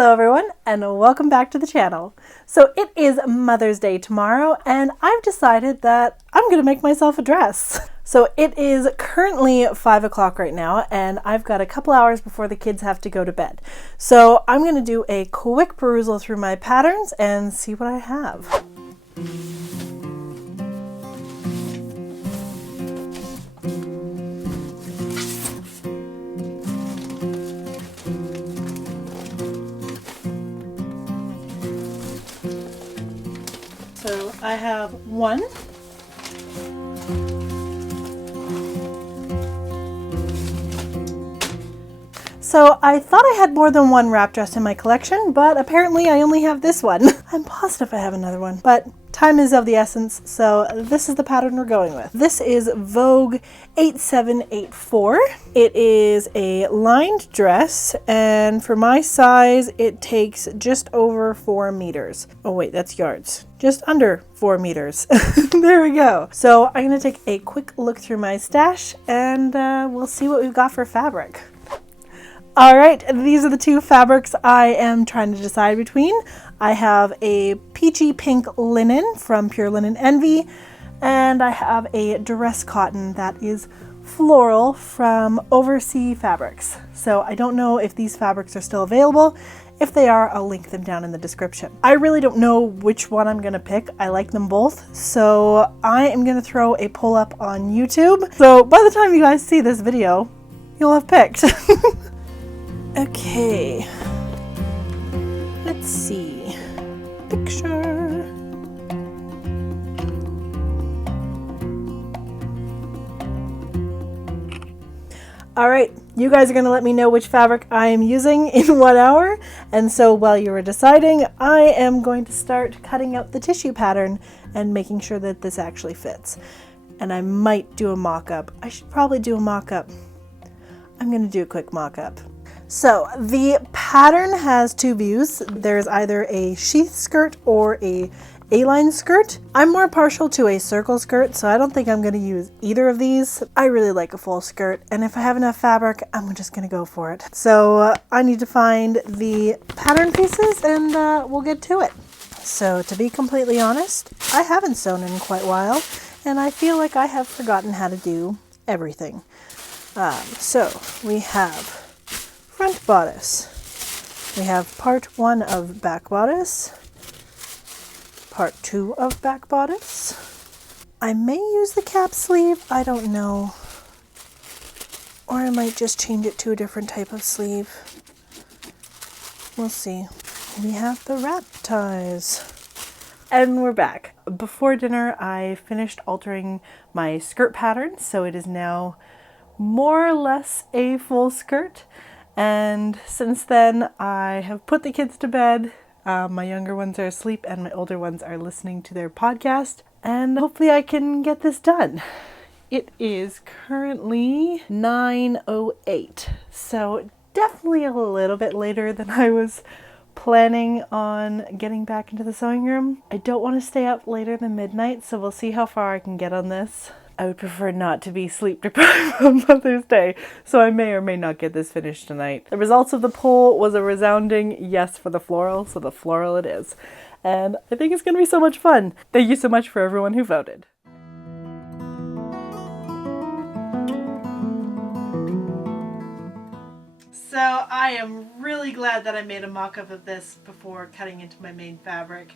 Hello everyone and welcome back to the channel. So it is Mother's Day tomorrow and I've decided that I'm going to make myself a dress. So it is currently 5 o'clock right now and I've got a couple hours before the kids have to go to bed. So I'm going to do a quick perusal through my patterns and see what I have. So I have one. So I thought I had more than one wrap dress in my collection, but apparently I only have this one. I'm positive I have another one, but time is of the essence, so this is the pattern we're going with. This is Vogue 8784. It is a lined dress, and for my size, it takes just over 4 meters. Oh wait, that's yards. Just under 4 meters. There we go. So I'm gonna take a quick look through my stash, and we'll see what we've got for fabric. All right, these are the two fabrics I am trying to decide between. I have a peachy pink linen from Pure Linen Envy, and I have a dress cotton that is floral from Oversea Fabrics. So I don't know if these fabrics are still available. If they are, I'll link them down in the description. I really don't know which one I'm gonna pick. I like them both. So I am gonna throw a poll up on YouTube. So by the time you guys see this video, you'll have picked. Okay, let's see, picture. All right, you guys are gonna let me know which fabric I am using in 1 hour. And so while you were deciding, I am going to start cutting out the tissue pattern and making sure that this actually fits. And I might do a mock-up. I should probably do a mock-up. I'm gonna do a quick mock-up. So the pattern has two views. There's either a sheath skirt or a A-line skirt. I'm more partial to a circle skirt, so I don't think I'm going to use either of these. I really like a full skirt, and if I have enough fabric, I'm just going to go for it. So I need to find the pattern pieces and we'll get to it. So to be completely honest, I haven't sewn in quite a while, and I feel like I have forgotten how to do everything. So we have front bodice. We have part 1 of back bodice, part 2 of back bodice. I may use the cap sleeve, I don't know. Or I might just change it to a different type of sleeve. We'll see. We have the wrap ties. And we're back. Before dinner, I finished altering my skirt pattern, so it is now more or less a full skirt. And since then, I have put the kids to bed. My younger ones are asleep and my older ones are listening to their podcast. And hopefully I can get this done. It is currently 9:08. So definitely a little bit later than I was planning on getting back into the sewing room. I don't want to stay up later than midnight, so we'll see how far I can get on this. I would prefer not to be sleep deprived on Mother's Day, so I may or may not get this finished tonight. The results of the poll was a resounding yes for the floral, so the floral it is. And I think it's going to be so much fun. Thank you so much for everyone who voted. So I am really glad that I made a mock-up of this before cutting into my main fabric,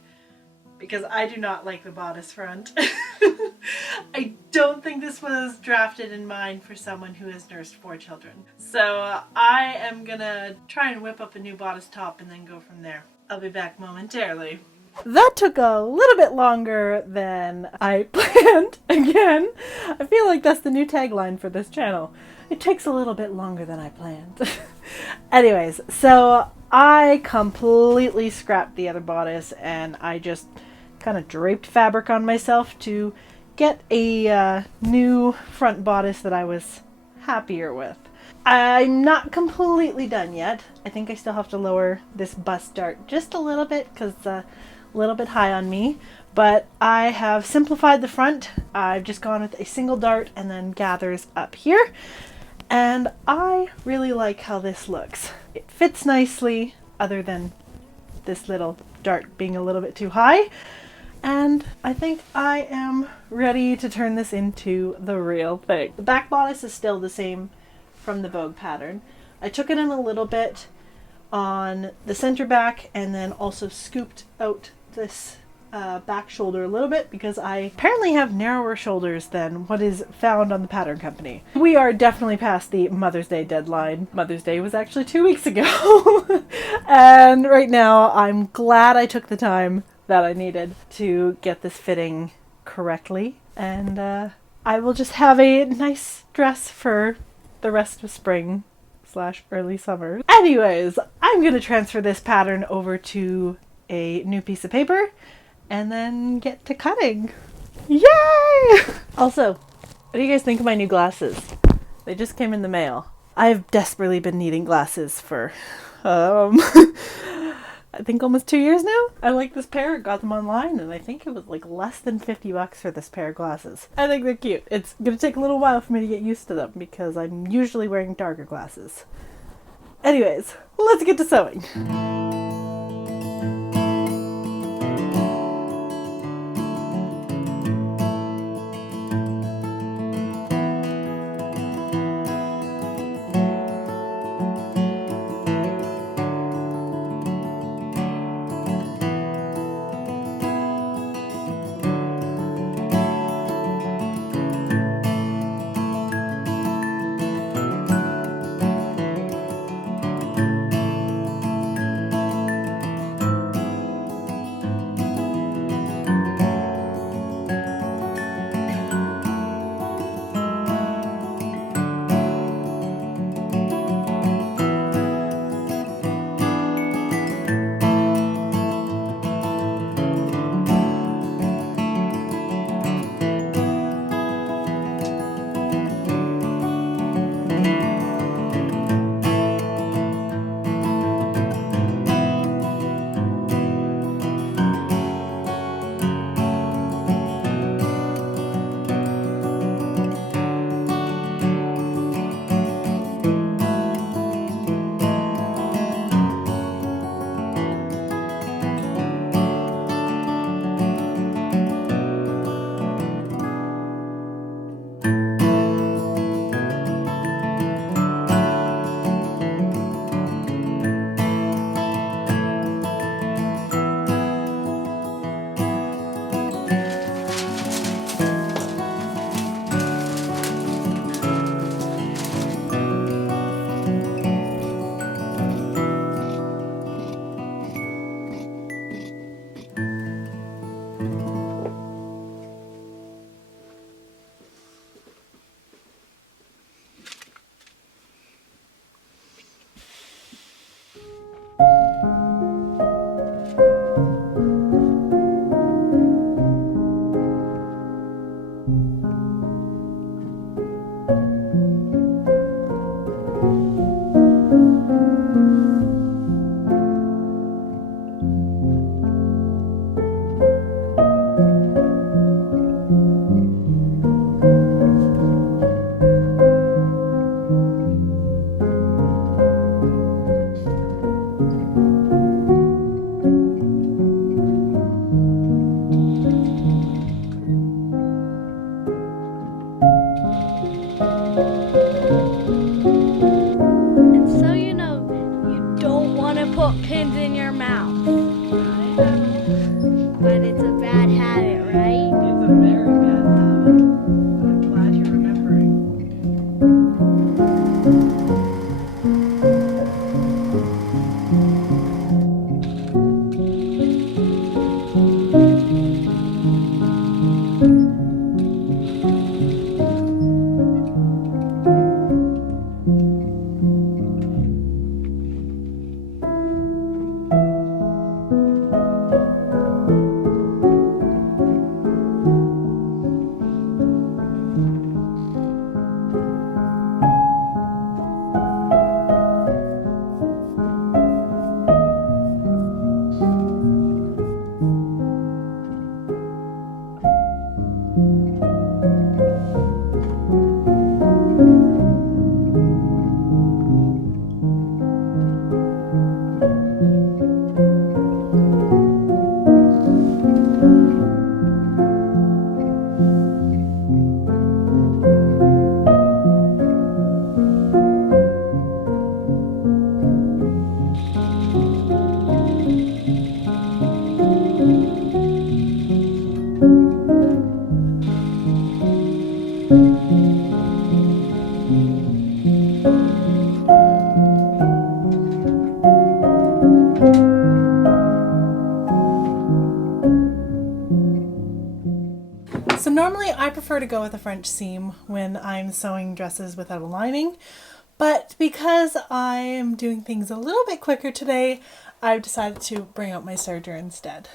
because I do not like the bodice front. I don't think this was drafted in mind for someone who has nursed 4 children. So I am gonna try and whip up a new bodice top and then go from there. I'll be back momentarily. That took a little bit longer than I planned. Again, I feel like that's the new tagline for this channel. It takes a little bit longer than I planned. Anyways, so I completely scrapped the other bodice and I just kind of draped fabric on myself to get a new front bodice that I was happier with. I'm not completely done yet. I think I still have to lower this bust dart just a little bit because it's a little bit high on me, but I have simplified the front. I've just gone with a single dart and then gathers up here. And I really like how this looks. It fits nicely. other than this little dart being a little bit too high. And I think I am ready to turn this into the real thing. The back bodice is still the same from the Vogue pattern. I took it in a little bit on the center back and then also scooped out this back shoulder a little bit because I apparently have narrower shoulders than what is found on the pattern company. We are definitely past the Mother's Day deadline. Mother's Day was actually 2 weeks ago. And right now I'm glad I took the time that I needed to get this fitting correctly. And I will just have a nice dress for the rest of spring / early summer. Anyways, I'm going to transfer this pattern over to a new piece of paper and then get to cutting. Yay! Also, what do you guys think of my new glasses? They just came in the mail. I've desperately been needing glasses for, I think almost 2 years now. I like this pair, got them online, and I think it was like less than $50 for this pair of glasses. I think they're cute. It's gonna take a little while for me to get used to them because I'm usually wearing darker glasses. Anyways, let's get to sewing. prefer to go with a French seam when I'm sewing dresses without a lining. But because I am doing things a little bit quicker today, I've decided to bring out my serger instead.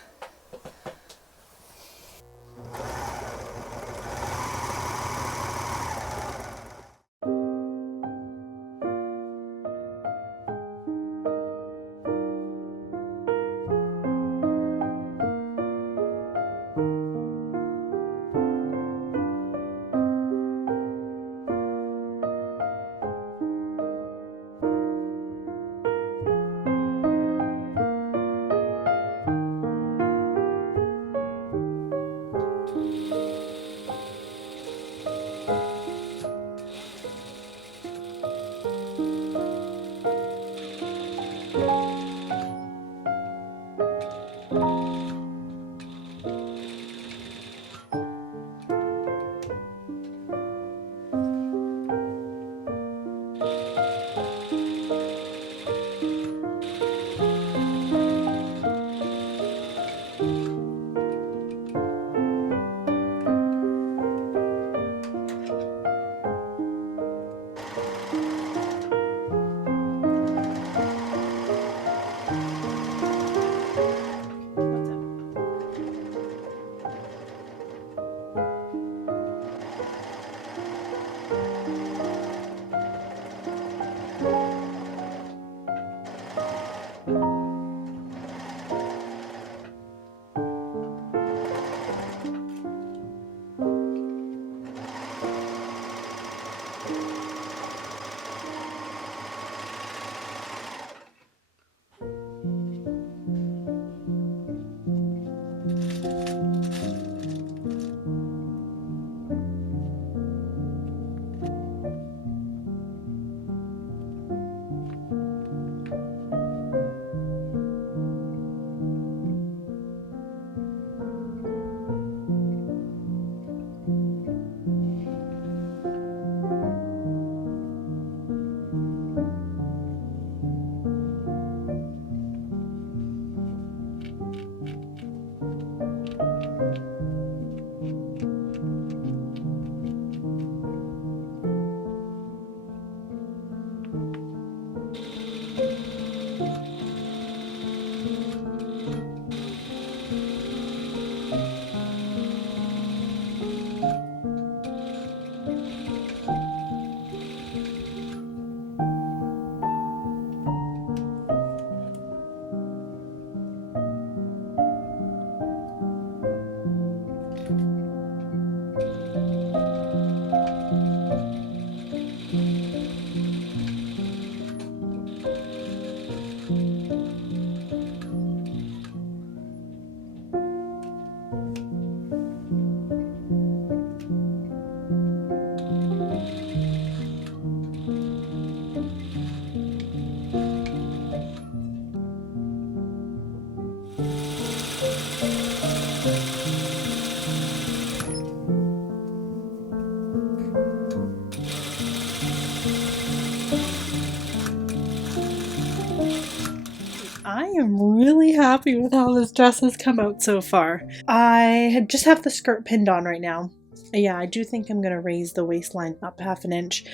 I am really happy with how this dress has come out so far. I just have the skirt pinned on right now. Yeah, I do think I'm going to raise the waistline up half an inch.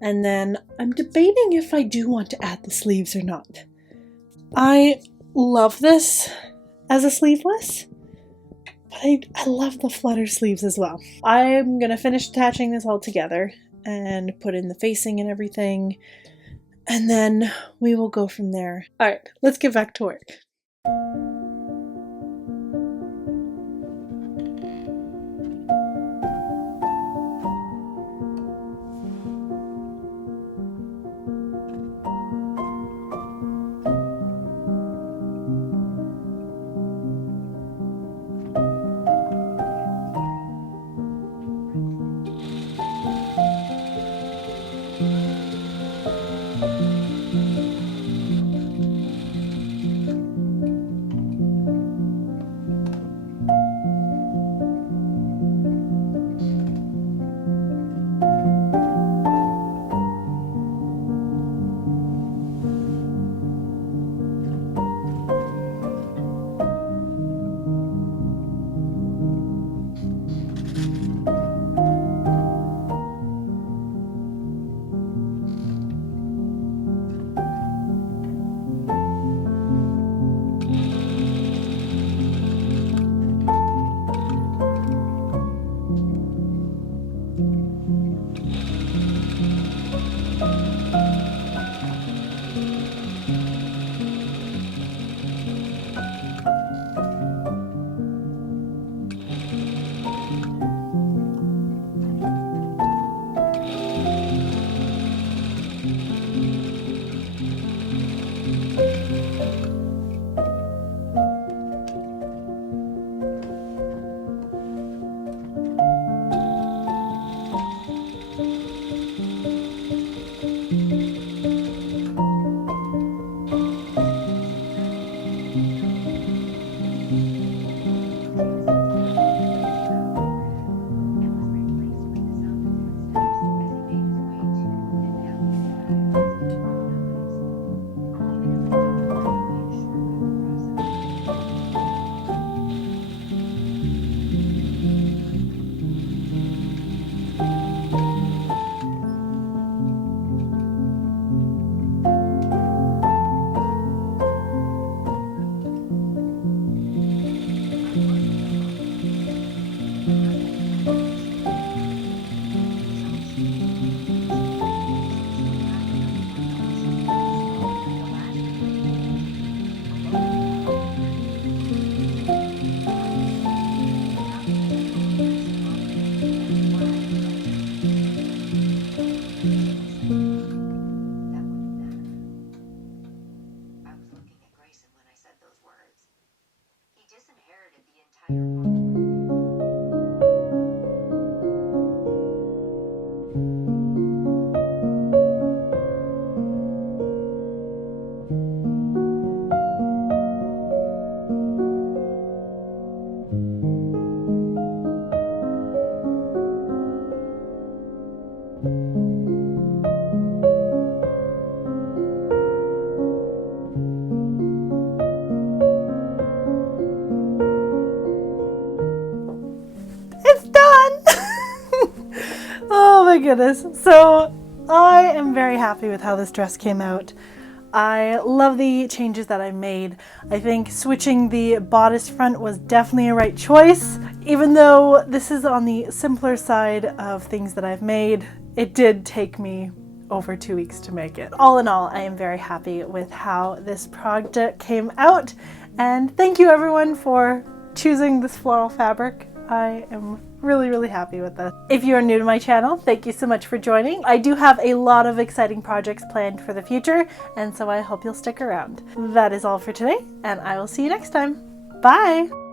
And then I'm debating if I do want to add the sleeves or not. I love this as a sleeveless, but I love the flutter sleeves as well. I'm going to finish attaching this all together and put in the facing and everything. And then we will go from there. All right, let's get back to work. goodness. So I am very happy with how this dress came out. I love the changes that I made. I think switching the bodice front was definitely a right choice. Even though this is on the simpler side of things that I've made, it did take me over 2 weeks to make it. All in all, I am very happy with how this project came out, and thank you everyone for choosing this floral fabric. I am really happy with this. If you are new to my channel, thank you so much for joining. I do have a lot of exciting projects planned for the future, and so I hope you'll stick around. That is all for today, and I will see you next time. Bye!